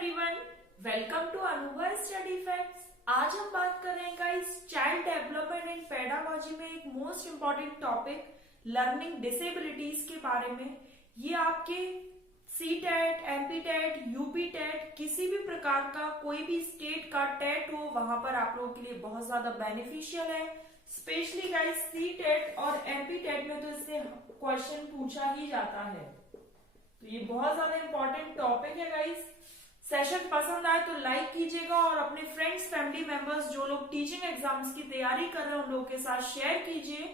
Everyone, welcome to Anubha study facts. आज हम बात कर रहे हैं guys child development and pedagogy में एक most important topic learning disabilities के बारे में। ये आपके CTET, MP TET, UP TET, किसी भी प्रकार का कोई भी स्टेट का टेट हो वहां पर आप लोगों के लिए बहुत ज्यादा बेनिफिशियल है। स्पेशली गाइस सी टेट और एमपी टेट में तो इससे क्वेश्चन पूछा ही जाता है, तो ये बहुत ज्यादा इंपॉर्टेंट टॉपिक है गाइस। सेशन पसंद आए तो लाइक कीजिएगा और अपने फ्रेंड्स, फैमिली मेंबर्स जो लोग टीचिंग एग्जाम्स की तैयारी कर रहे हैं उन लोगों के साथ शेयर कीजिए।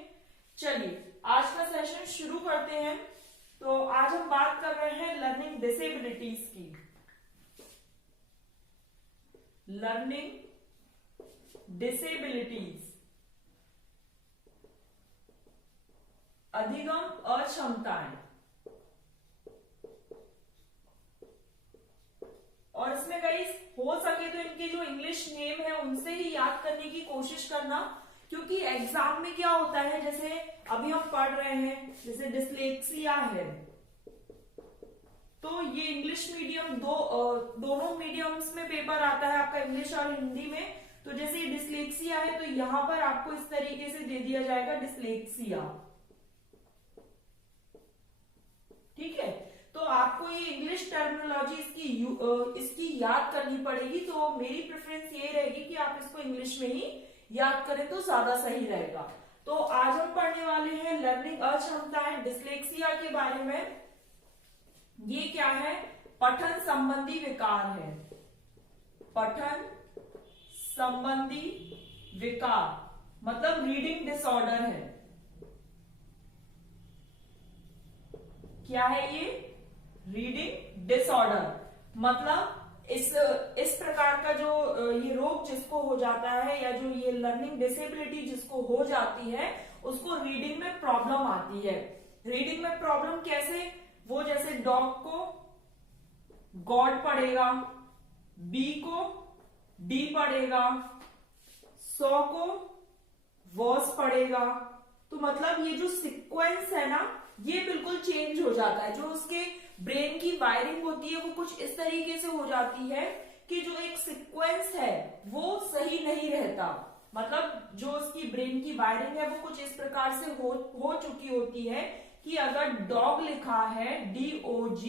चलिए आज का सेशन शुरू करते हैं। तो आज हम बात कर रहे हैं लर्निंग डिसेबिलिटीज की। लर्निंग डिसेबिलिटीज, अधिगम अक्षमताएं। और इसमें गाइस हो सके तो इनके जो इंग्लिश नेम है उनसे ही याद करने की कोशिश करना, क्योंकि एग्जाम में क्या होता है, जैसे अभी हम पढ़ रहे हैं जैसे डिस्लेक्सिया है, तो ये इंग्लिश मीडियम दोनों मीडियम्स में पेपर आता है आपका, इंग्लिश और हिंदी में। तो जैसे ये डिस्लेक्सिया है तो यहां पर आपको इस तरीके से दे दिया जाएगा डिस्लेक्सिया, ठीक है। तो आपको ये इंग्लिश टर्मिनोलॉजी इसकी याद करनी पड़ेगी। तो मेरी प्रेफरेंस ये रहेगी कि आप इसको इंग्लिश में ही याद करें तो ज्यादा सही रहेगा। तो आज हम पढ़ने वाले हैं लर्निंग अक्षमताएं, डिस्लेक्सिया के बारे में। ये क्या है? पठन संबंधी विकार है। पठन संबंधी विकार मतलब रीडिंग डिसऑर्डर है। क्या है ये? रीडिंग डिसऑर्डर मतलब इस प्रकार का जो ये रोग जिसको हो जाता है या जो ये लर्निंग डिसेबिलिटी जिसको हो जाती है उसको रीडिंग में प्रॉब्लम आती है। रीडिंग में प्रॉब्लम कैसे? वो जैसे डॉग को गॉड पढ़ेगा, बी को डी पढ़ेगा, 100 को वॉस पढ़ेगा। तो मतलब ये जो सीक्वेंस है ना ये बिल्कुल चेंज हो जाता है। जो उसके ब्रेन की वायरिंग होती है वो कुछ इस तरीके से हो जाती है कि जो एक सीक्वेंस है वो सही नहीं रहता। मतलब जो उसकी ब्रेन की वायरिंग है वो कुछ इस प्रकार से हो चुकी होती है कि अगर डॉग लिखा है DOG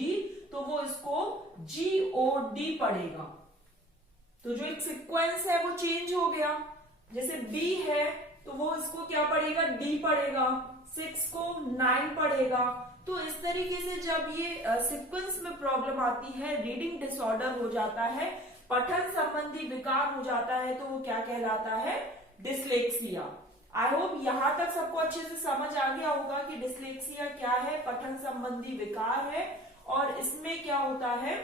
तो वो इसको GOD पढ़ेगा। तो जो एक सीक्वेंस है वो चेंज हो गया। जैसे B है तो वो इसको क्या पढ़ेगा? D पढ़ेगा, 6 को 9 पढ़ेगा। तो इस तरीके से जब ये सीक्वेंस में प्रॉब्लम आती है, रीडिंग डिसऑर्डर हो जाता है, पठन संबंधी विकार हो जाता है, तो वो क्या कहलाता है? डिस्लेक्सिया। आई होप यहां तक सबको अच्छे से समझ आ गया होगा कि डिस्लेक्सिया क्या है, पठन संबंधी विकार है और इसमें क्या होता है?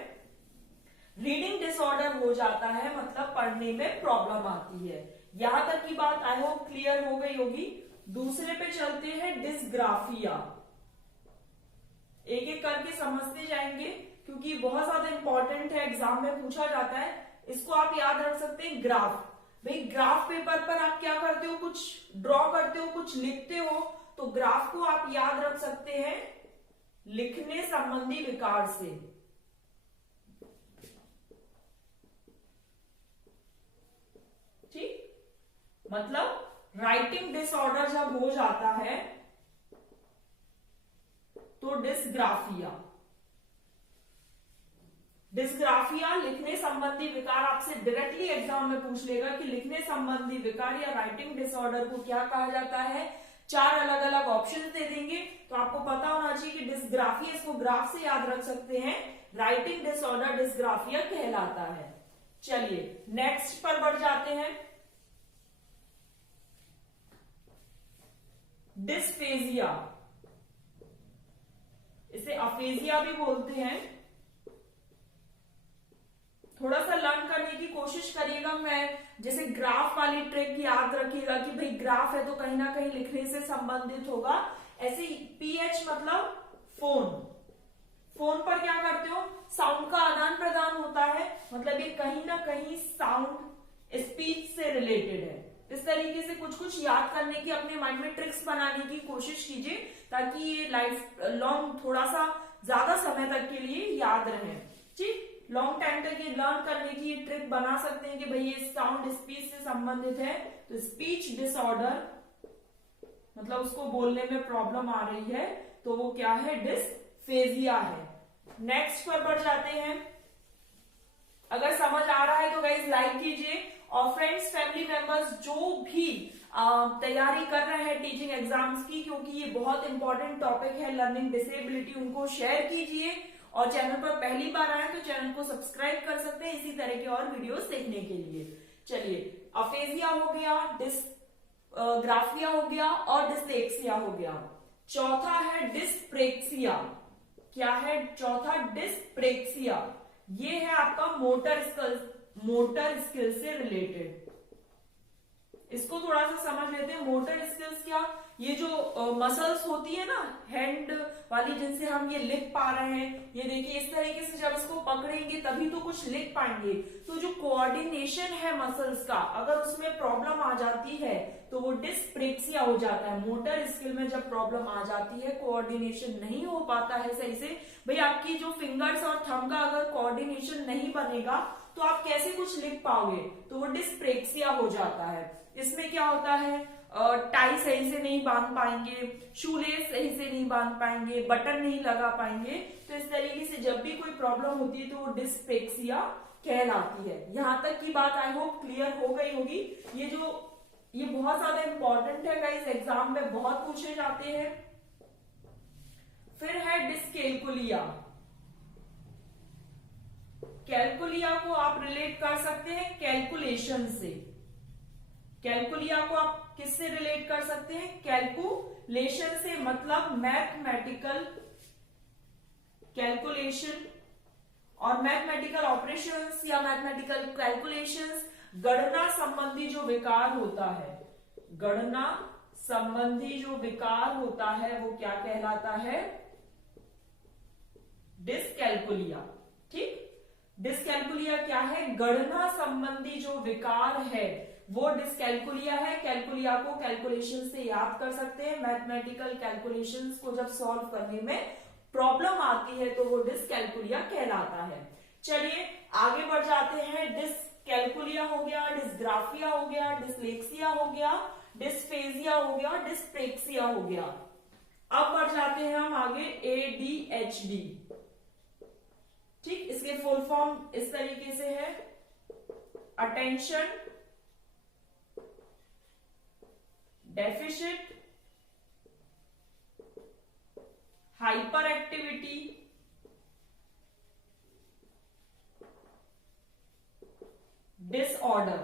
रीडिंग डिसऑर्डर हो जाता है, मतलब पढ़ने में प्रॉब्लम आती है। यहां तक की बात आई होप क्लियर हो गई होगी। दूसरे पे चलते हैं, डिस्ग्राफिया। एक एक करके समझते जाएंगे क्योंकि बहुत ज्यादा इंपॉर्टेंट है, एग्जाम में पूछा जाता है। इसको आप याद रख सकते हैं ग्राफ। भाई ग्राफ पेपर पर आप क्या करते हो? कुछ ड्रॉ करते हो, कुछ लिखते हो, तो ग्राफ को आप याद रख सकते हैं लिखने संबंधी विकार से। ठीक, मतलब राइटिंग डिसऑर्डर जब हो जाता है तो डिस्ग्राफिया लिखने संबंधी विकार आपसे डायरेक्टली एग्जाम में पूछ लेगा कि लिखने संबंधी विकार या राइटिंग डिसऑर्डर को क्या कहा जाता है। 4 अलग अलग ऑप्शन दे देंगे तो आपको पता होना चाहिए कि डिस्ग्राफिया, इसको ग्राफ से याद रख सकते हैं, राइटिंग डिसऑर्डर डिस्ग्राफिया कहलाता है। चलिए नेक्स्ट पर बढ़ जाते हैं। डिस्फेजिया, इसे अफेजिया भी बोलते हैं। थोड़ा सा लर्न करने की कोशिश करिएगा। मैं जैसे ग्राफ वाली ट्रिक याद रखिएगा कि भाई ग्राफ है तो कहीं ना कहीं लिखने से संबंधित होगा। ऐसे PH मतलब फोन, फोन पर क्या करते हो? साउंड का आदान प्रदान होता है, मतलब ये कहीं ना कहीं साउंड स्पीच से रिलेटेड है। इस तरीके से कुछ कुछ याद करने की, अपने माइंड में ट्रिक्स बनाने की कोशिश कीजिए ताकि ये लाइफ लॉन्ग थोड़ा सा ज्यादा समय तक के लिए याद रहे। ठीक, लॉन्ग टाइम तक ये लर्न करने की ये ट्रिक बना सकते हैं कि भाई ये साउंड स्पीच से संबंधित है, तो स्पीच डिसऑर्डर मतलब उसको बोलने में प्रॉब्लम आ रही है, तो वो क्या है, डिस्फेजिया है। नेक्स्ट पर बढ़ जाते हैं। अगर समझ आ रहा है तो गाइज लाइक कीजिए, और फ्रेंड्स फैमिली मेंबर्स जो भी तैयारी कर रहे हैं टीचिंग एग्जाम्स की, क्योंकि ये बहुत इंपॉर्टेंट टॉपिक है लर्निंग डिसेबिलिटी, उनको शेयर कीजिए, और चैनल पर पहली बार आए तो चैनल को सब्सक्राइब कर सकते हैं इसी तरह के और वीडियोस देखने के लिए। चलिए, अफेजिया हो गया, डिसग्राफिया हो गया और डिसलेक्सिया हो गया। चौथा है डिस्प्रेक्सिया। क्या है चौथा? डिस्प्रेक्सिया। ये है आपका मोटर स्किल से रिलेटेड। इसको थोड़ा सा समझ लेते हैं। मोटर स्किल्स क्या? ये जो मसल्स होती है ना हैंड वाली, जिनसे हम ये लिख पा रहे हैं, ये देखिए इस तरीके से जब इसको पकड़ेंगे तभी तो कुछ लिख पाएंगे। तो जो कोऑर्डिनेशन है मसल्स का, अगर उसमें प्रॉब्लम आ जाती है तो वो डिस्प्रेक्सिया हो जाता है। मोटर स्किल में जब प्रॉब्लम आ जाती है, कोऑर्डिनेशन नहीं हो पाता है सही से, भाई आपकी जो फिंगर्स और थंब का अगर कोऑर्डिनेशन नहीं बनेगा तो आप कैसे कुछ लिख पाओगे, तो वो डिस्प्रेक्सिया हो जाता है। इसमें क्या होता है, टाई सही से नहीं बांध पाएंगे, शूलेस सही से नहीं बांध पाएंगे, बटन नहीं लगा पाएंगे। तो इस तरीके से जब भी कोई प्रॉब्लम होती है तो वो डिस्प्रेक्सिया कहलाती है। यहां तक की बात आई होप क्लियर हो गई होगी। ये बहुत ज्यादा इंपॉर्टेंट है गाइस, एग्जाम में बहुत पूछे जाते हैं। फिर है डिस्कैल्कुलिया। कैलकुलिया को आप रिलेट कर सकते हैं कैलकुलेशन से। कैलकुलिया को आप किससे रिलेट कर सकते हैं? कैलकुलेशन से, मतलब मैथमेटिकल कैलकुलेशन और मैथमेटिकल ऑपरेशंस या मैथमेटिकल कैलकुलेशंस, गणना संबंधी जो विकार होता है, गणना संबंधी जो विकार होता है वो क्या कहलाता है? डिस्कैल्कुलिया। ठीक, डिस्कैल्कुलिया क्या है? गणना संबंधी जो विकार है वो डिस्कैल्कुलिया है। कैलकुलिया को कैलकुलेशन से याद कर सकते हैं। मैथमेटिकल कैलकुलेशंस को जब सॉल्व करने में प्रॉब्लम आती है तो वो डिस्कैल्कुलिया कहलाता है। चलिए आगे बढ़ जाते हैं। डिस्कैल्कुलिया हो गया, डिस्ग्राफिया हो गया, डिसलेक्सिया हो गया, डिस्फेजिया हो गया, डिस्प्रेक्सिया हो गया। अब बढ़ जाते हैं हम आगे ADHD। ठीक, इसके फुल फॉर्म इस तरीके से है, attention deficit hyper activity disorder.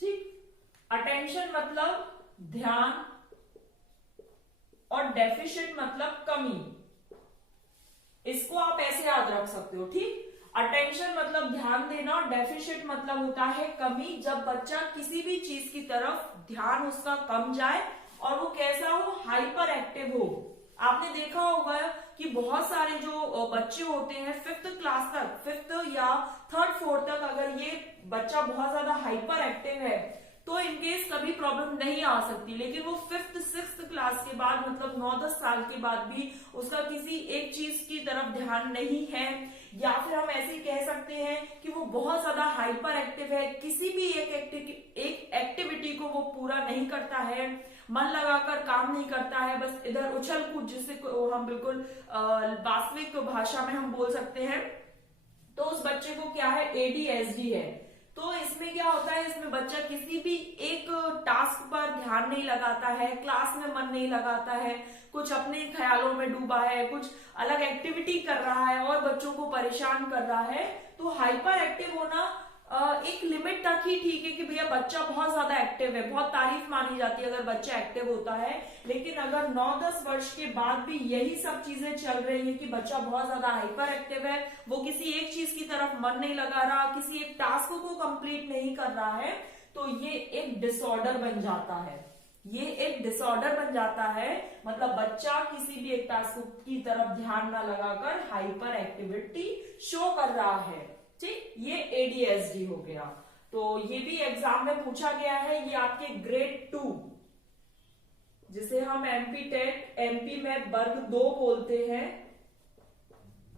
ठीक, अटेंशन मतलब ध्यान और डेफिशिट मतलब कमी। इसको आप ऐसे याद रख सकते हो। ठीक, अटेंशन मतलब ध्यान देना और डेफिशिट मतलब होता है कमी। जब बच्चा किसी भी चीज की तरफ ध्यान उसका कम जाए और वो कैसा हो, हाइपर एक्टिव हो। आपने देखा होगा कि बहुत सारे जो बच्चे होते हैं फिफ्थ क्लास तक, फिफ्थ या थर्ड फोर्थ तक, अगर ये बच्चा बहुत ज्यादा हाइपर एक्टिव है तो इनकेस कभी प्रॉब्लम नहीं आ सकती। लेकिन वो फिफ्थ सिक्स्थ क्लास के बाद, मतलब 9-10 साल के बाद भी उसका किसी एक चीज की तरफ ध्यान नहीं है, या फिर हम ऐसे कह सकते हैं कि वो बहुत ज्यादा हाइपर एक्टिव है, किसी भी एक एक्टिविटी को वो पूरा नहीं करता है, मन लगाकर काम नहीं करता है, बस इधर उछल कूद, जिसे हम बिल्कुल वास्तविक भाषा में हम बोल सकते हैं, तो उस बच्चे को क्या है, ADHD है। तो इसमें क्या होता है, इसमें बच्चा किसी भी एक टास्क पर ध्यान नहीं लगाता है, क्लास में मन नहीं लगाता है, कुछ अपने ख्यालों में डूबा है, कुछ अलग एक्टिविटी कर रहा है और बच्चों को परेशान कर रहा है। तो हाइपर एक्टिव होना एक लिमिट तक ही ठीक है कि भैया बच्चा बहुत ज्यादा एक्टिव है, बहुत तारीफ मानी जाती है अगर बच्चा एक्टिव होता है। लेकिन अगर 9-10 वर्ष के बाद भी यही सब चीजें चल रही है कि बच्चा बहुत ज्यादा हाइपर एक्टिव है, वो किसी एक चीज की तरफ मन नहीं लगा रहा, किसी एक टास्क को कंप्लीट नहीं कर रहा है, तो ये एक डिसऑर्डर बन जाता है। ये एक डिसऑर्डर बन जाता है, मतलब बच्चा किसी भी एक टास्क की तरफ ध्यान ना लगाकर हाइपर एक्टिविटी शो कर रहा है। ठीक, ये ADHD हो गया। तो ये भी एग्जाम में पूछा गया है। ये आपके ग्रेड 2, जिसे हम MP में वर्ग 2 बोलते हैं,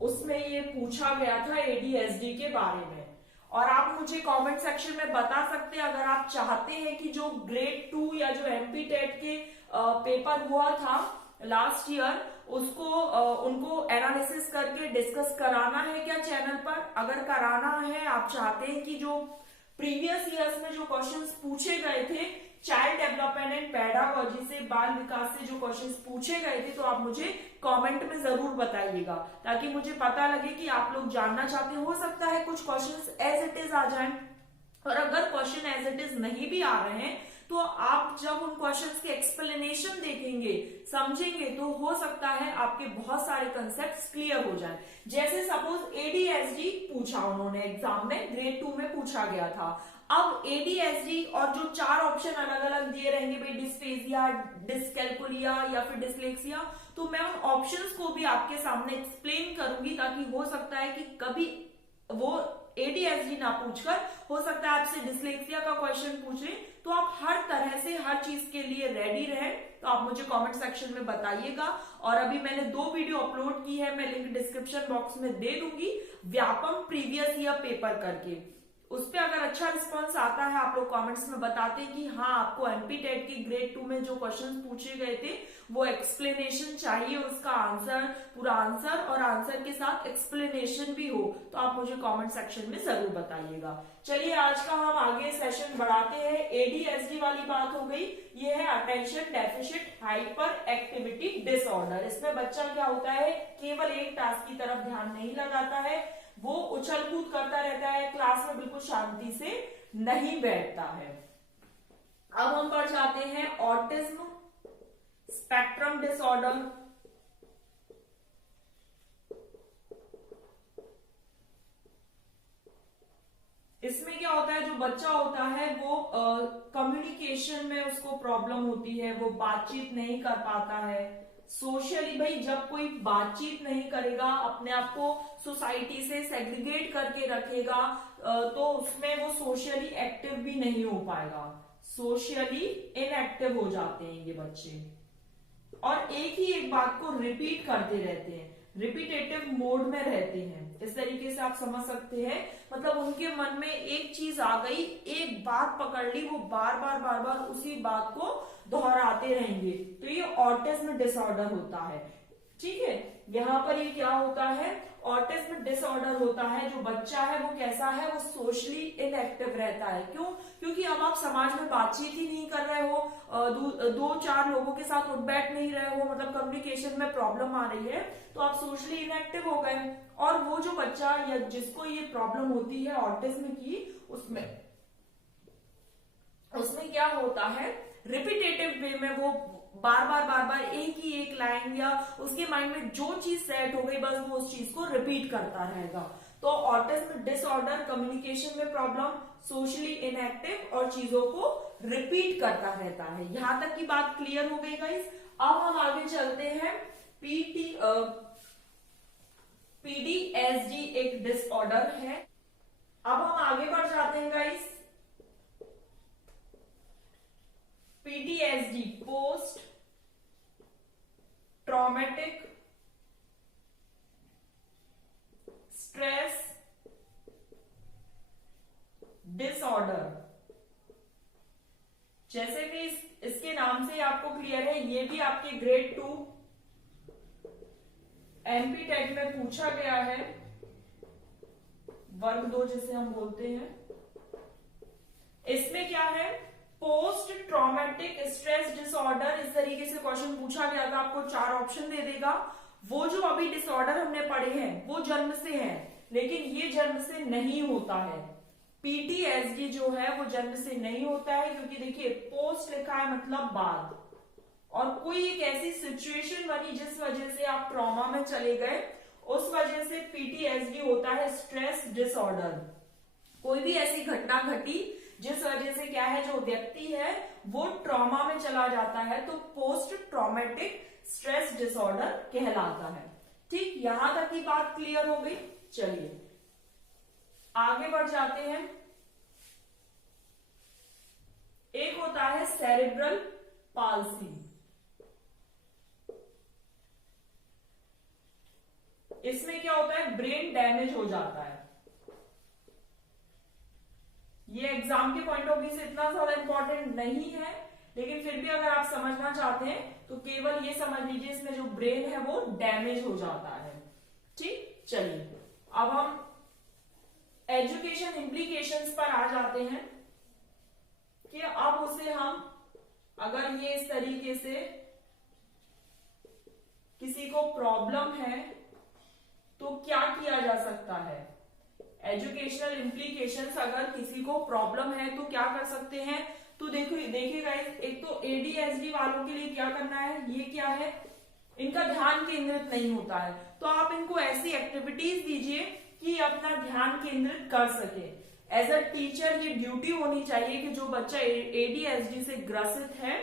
उसमें ये पूछा गया था एडीएसडी के बारे में। और आप मुझे कमेंट सेक्शन में बता सकते हैं अगर आप चाहते हैं कि जो ग्रेड 2 या जो एमपी टेट के पेपर हुआ था लास्ट ईयर उसको उनको एनालिसिस करके डिस्कस कराना है क्या चैनल पर। अगर कराना है, आप चाहते हैं कि जो प्रीवियस ईयर्स में जो क्वेश्चंस पूछे गए थे चाइल्ड डेवलपमेंट एंड पेडागोजी से, बाल विकास से जो क्वेश्चंस पूछे गए थे, तो आप मुझे कमेंट में जरूर बताइएगा ताकि मुझे पता लगे कि आप लोग जानना चाहते हो सकता है कुछ क्वेश्चंस एज इट इज आ जाएं। और अगर क्वेश्चन एज इट इज नहीं भी आ रहे हैं तो आप जब उन क्वेश्चंस के एक्सप्लेनेशन देखेंगे, समझेंगे, तो हो सकता है आपके बहुत सारे कंसेप्ट्स क्लियर हो जाएं। जैसे सपोज एडीएसडी पूछा उन्होंने एग्जाम में, ग्रेड 2 में पूछा गया था। अब एडीएसडी और जो 4 ऑप्शन अलग अलग दिए रहेंगे भाई, डिस्फेजिया, डिस्कैल्कुलिया या फिर डिस्लेक्सिया, तो मैं उन ऑप्शंस को भी आपके सामने एक्सप्लेन करूंगी ताकि हो सकता है कि कभी वो एडीएसडी ना पूछकर हो सकता है आपसे डिस्लेक्सिया का क्वेश्चन पूछे, तो आप हर तरह से हर चीज के लिए रेडी रहें। तो आप मुझे कमेंट सेक्शन में बताइएगा। और अभी मैंने 2 वीडियो अपलोड की है, मैं लिंक डिस्क्रिप्शन बॉक्स में दे दूंगी, व्यापम प्रीवियस ईयर पेपर करके। उस पर अगर अच्छा रिस्पॉन्स आता है, आप लोग कमेंट्स में बताते हैं कि हाँ आपको एमपी टेट की ग्रेड 2 में जो क्वेश्चन पूछे गए थे वो एक्सप्लेनेशन चाहिए, उसका आंसर, पूरा आंसर और आंसर के साथ एक्सप्लेनेशन भी हो, तो आप मुझे कमेंट सेक्शन में जरूर बताइएगा। चलिए आज का हम आगे सेशन बढ़ाते हैं। एडीएसडी वाली बात हो गई, ये है attention deficit hyper activity disorder. इसमें बच्चा क्या होता है, केवल एक टास्क की तरफ ध्यान नहीं लगाता है, वो उछल कूद करता रहता है, क्लास में बिल्कुल शांति से नहीं बैठता है। अब हम बढ़ जाते हैं ऑटिज्म स्पेक्ट्रम डिसऑर्डर। इसमें क्या होता है, जो बच्चा होता है वो कम्युनिकेशन में उसको प्रॉब्लम होती है, वो बातचीत नहीं कर पाता है। सोशली, भाई जब कोई बातचीत नहीं करेगा, अपने आप को सोसाइटी से सेग्रीगेट करके रखेगा, तो उसमें वो सोशली एक्टिव भी नहीं हो पाएगा, सोशली इनएक्टिव हो जाते हैं ये बच्चे। और एक ही एक बात को रिपीट करते रहते हैं, रिपीटेटिव मोड में रहते हैं। इस तरीके से आप समझ सकते हैं, मतलब उनके मन में एक चीज आ गई, एक बात पकड़ ली, वो बार बार उसी बात को दोहराते रहेंगे, तो ये ऑटिज्म डिसऑर्डर होता है। ठीक है, यहाँ पर ये क्या होता है, ऑटिज्म डिसऑर्डर होता है। जो बच्चा है वो कैसा है, वो सोशली इनएक्टिव रहता है। क्यों? क्योंकि अब आप समाज में बातचीत ही नहीं कर रहे हो, 2-4 लोगों के साथ उठ बैठ नहीं रहे हो, मतलब कम्युनिकेशन में प्रॉब्लम आ रही है, तो आप सोशली इनएक्टिव हो गए। और वो जो बच्चा या जिसको ये प्रॉब्लम होती है ऑटिज्म की, उसमें क्या होता है, रिपीटेटिव वे में वो बार बार एक ही एक लाइन या उसके माइंड में जो चीज सेट हो गई बस वो उस चीज को रिपीट करता रहेगा। तो ऑटिज्म डिसऑर्डर कम्युनिकेशन में प्रॉब्लम, सोशली इनएक्टिव और चीजों को रिपीट करता रहता है। यहां तक की बात क्लियर हो गई गाइस। अब हम आगे चलते हैं। पीडीएसडी एक डिसऑर्डर है। अब हम आगे बढ़ जाते हैं guys. PTSD post traumatic stress disorder. जैसे कि इसके नाम से आपको क्लियर है, ये भी आपके ग्रेड 2 एमपी टेट में पूछा गया है, वर्ग 2 जिसे हम बोलते हैं। इसमें क्या है, पोस्ट ट्रॉमेटिक स्ट्रेस डिसऑर्डर, इस तरीके से क्वेश्चन पूछा गया था। आपको 4 ऑप्शन दे देगा। वो जो अभी डिसऑर्डर हमने पढ़े हैं वो जन्म से है, लेकिन ये जन्म से नहीं होता है। पीटीएसडी जो है वो जन्म से नहीं होता है, क्योंकि देखिए पोस्ट लिखा है मतलब बाद, और कोई एक ऐसी सिचुएशन बनी जिस वजह से आप ट्रॉमा में चले गए, उस वजह से पीटीएसडी होता है स्ट्रेस डिसऑर्डर। कोई भी ऐसी घटना घटी जिस वजह से क्या है, जो व्यक्ति है वो ट्रॉमा में चला जाता है, तो पोस्ट ट्रॉमेटिक स्ट्रेस डिसऑर्डर कहलाता है। ठीक, यहां तक की बात क्लियर हो गई। चलिए आगे बढ़ जाते हैं। एक होता है सेरेब्रल पाल्सी। इसमें क्या होता है, ब्रेन डैमेज हो जाता है। ये एग्जाम के पॉइंट ऑफ व्यू से इतना ज्यादा इंपॉर्टेंट नहीं है, लेकिन फिर भी अगर आप समझना चाहते हैं तो केवल ये समझ लीजिए इसमें जो ब्रेन है वो डैमेज हो जाता है। ठीक, चलिए अब हम एजुकेशन इम्प्लीकेशंस पर आ जाते हैं कि अब उसे हम, अगर ये इस तरीके से किसी को प्रॉब्लम है तो क्या किया जा सकता है। एजुकेशनल इम्प्लीकेशंस, अगर किसी को प्रॉब्लम है तो क्या कर सकते हैं, तो देखिएगा एक तो एडीएसडी वालों के लिए क्या करना है, ये क्या है, इनका ध्यान केंद्रित नहीं होता है, तो आप इनको ऐसी एक्टिविटीज दीजिए कि अपना ध्यान केंद्रित कर सके। एज अ टीचर ये ड्यूटी होनी चाहिए कि जो बच्चा एडीएसडी से ग्रसित है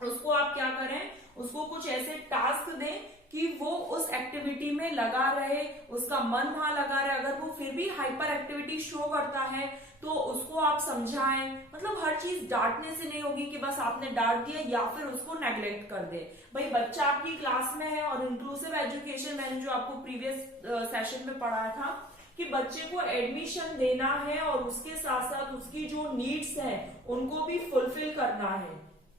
उसको आप क्या करें, उसको कुछ ऐसे टास्क दें कि वो उस एक्टिविटी में लगा रहे, उसका मन वहां लगा रहे। अगर वो फिर भी हाइपर एक्टिविटी शो करता है तो उसको आप समझाएं। मतलब हर चीज डांटने से नहीं होगी कि बस आपने डांट दिया या फिर उसको नेग्लेक्ट कर दे। भाई बच्चा आपकी क्लास में है, और इंक्लूसिव एजुकेशन मैंने जो आपको प्रीवियस सेशन में पढ़ाया था कि बच्चे को एडमिशन देना है और उसके साथ साथ उसकी जो नीड्स हैं उनको भी फुलफिल करना है।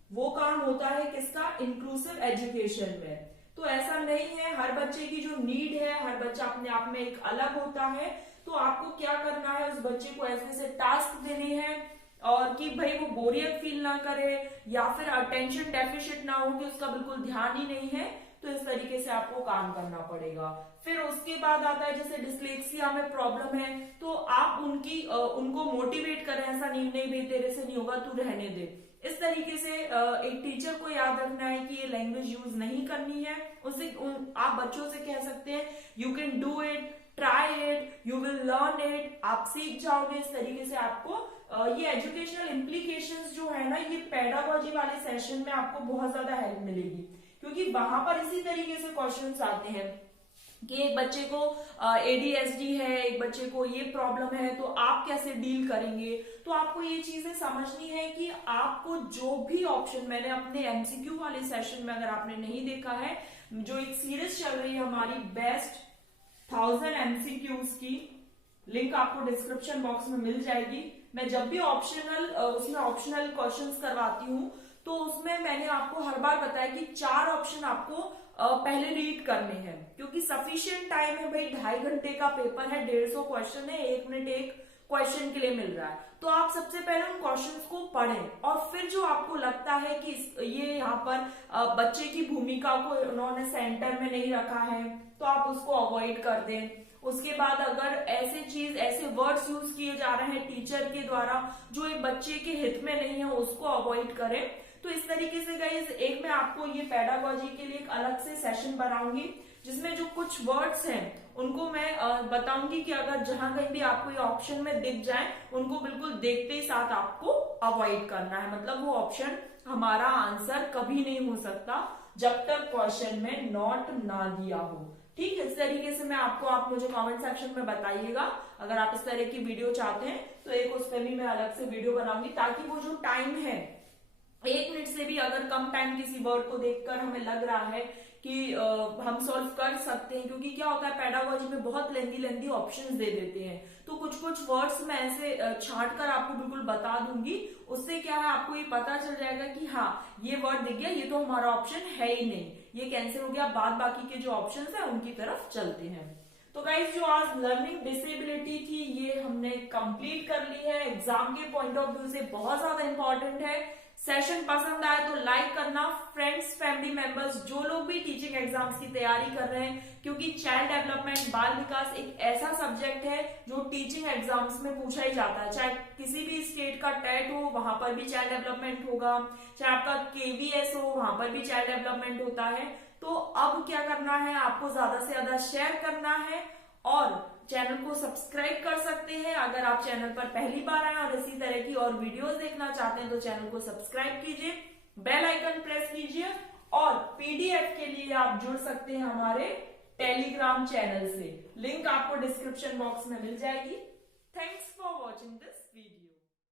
वो काम होता है किसका, इंक्लूसिव एजुकेशन में। तो ऐसा नहीं है, हर बच्चे की जो नीड है, हर बच्चा अपने आप में एक अलग होता है। तो आपको क्या करना है, उस बच्चे को ऐसे ऐसे टास्क देने हैं और कि भाई वो बोरियत फील ना करे या फिर अटेंशन डेफिशिट ना हो कि उसका बिल्कुल ध्यान ही नहीं है। तो इस तरीके से आपको काम करना पड़ेगा। फिर उसके बाद आता है जैसे डिस्लेक्सिया में प्रॉब्लम है तो आप उनको मोटिवेट करें, ऐसा नहीं भाई तेरे से नहीं होगा तू रहने दे। इस तरीके से एक टीचर को याद रखना है कि ये लैंग्वेज यूज नहीं करनी है। आप बच्चों से कह सकते हैं you can do it, try it, you will learn it, आप सीख जाओगे। इस तरीके से आपको ये एजुकेशनल इम्प्लीकेशंस जो है ना, ये पेडागोजी वाले सेशन में आपको बहुत ज्यादा हेल्प मिलेगी, क्योंकि वहां पर इसी तरीके से क्वेश्चंस आते हैं कि एक बच्चे को एडीएसडी है, एक बच्चे को ये प्रॉब्लम है, तो आप कैसे डील करेंगे। तो आपको ये चीजें समझनी है कि आपको जो भी ऑप्शन, मैंने अपने एमसीक्यू वाले सेशन में, अगर आपने नहीं देखा है, जो एक सीरीज चल रही है हमारी बेस्ट 1000 एमसीक्यूज की, लिंक आपको डिस्क्रिप्शन बॉक्स में मिल जाएगी। मैं जब भी उसमें ऑप्शनल क्वेश्चंस करवाती हूँ तो उसमें मैंने आपको हर बार बताया कि 4 ऑप्शन आपको पहले रीड करने हैं, क्योंकि सफिशिएंट टाइम है भाई, 2.5 घंटे का पेपर है, 150 क्वेश्चन है, 1 मिनट एक क्वेश्चन के लिए मिल रहा है। तो आप सबसे पहले उन क्वेश्चंस को पढ़ें और फिर जो आपको लगता है कि ये यहाँ पर बच्चे की भूमिका को उन्होंने सेंटर में नहीं रखा है तो आप उसको अवॉइड कर दें। उसके बाद अगर ऐसे वर्ड्स यूज किए जा रहे हैं टीचर के द्वारा जो एक बच्चे के हित में नहीं है, उसको अवॉइड करें। तो इस तरीके से गाइस, एक मैं आपको ये पेडागोजी के लिए एक अलग से सेशन बनाऊंगी जिसमें जो कुछ वर्ड्स हैं उनको मैं बताऊंगी कि अगर जहां कहीं भी आपको ये ऑप्शन में दिख जाए उनको बिल्कुल देखते ही साथ आपको अवॉइड करना है। मतलब वो ऑप्शन हमारा आंसर कभी नहीं हो सकता जब तक क्वेश्चन में नॉट ना दिया हो। ठीक है, इस तरीके से आप मुझे कमेंट सेक्शन में बताइएगा। अगर आप इस तरह की वीडियो चाहते हैं तो एक उस पर भी मैं अलग से वीडियो बनाऊंगी, ताकि वो जो टाइम है 1 मिनट से भी अगर कम टाइम किसी वर्ड को देखकर हमें लग रहा है कि हम सॉल्व कर सकते हैं, क्योंकि क्या होता है पेडागोजी में बहुत लेंदी ऑप्शंस दे देते हैं। तो कुछ वर्ड्स मैं ऐसे छांट कर आपको बिल्कुल बता दूंगी, उससे क्या है आपको ये पता चल जाएगा कि हाँ ये वर्ड दिख गया, ये तो हमारा ऑप्शन है ही नहीं, ये कैंसिल हो गया, बाद बाकी के जो ऑप्शन है उनकी तरफ चलते हैं। तो गाइज, जो आज लर्निंग डिसेबिलिटी थी ये हमने कंप्लीट कर ली है। एग्जाम के पॉइंट ऑफ व्यू से बहुत ज्यादा इंपॉर्टेंट है। सेशन पसंद आए तो लाइक करना, फ्रेंड्स फैमिली मेंबर्स जो लोग भी टीचिंग एग्जाम्स की तैयारी कर रहे हैं, क्योंकि चाइल्ड डेवलपमेंट बाल विकास एक ऐसा सब्जेक्ट है जो टीचिंग एग्जाम्स में पूछा ही जाता है। चाहे किसी भी स्टेट का टेट हो वहां पर भी चाइल्ड डेवलपमेंट होगा, चाहे आपका केवीएस हो वहां पर भी चाइल्ड डेवलपमेंट होता है। तो अब क्या करना है, आपको ज्यादा से ज्यादा शेयर करना है और चैनल को सब्सक्राइब कर सकते हैं। अगर आप चैनल पर पहली बार आए और इसी तरह की और वीडियोस देखना चाहते हैं तो चैनल को सब्सक्राइब कीजिए, बेल आइकन प्रेस कीजिए और पीडीएफ के लिए आप जुड़ सकते हैं हमारे टेलीग्राम चैनल से। लिंक आपको डिस्क्रिप्शन बॉक्स में मिल जाएगी। Thanks for watching this.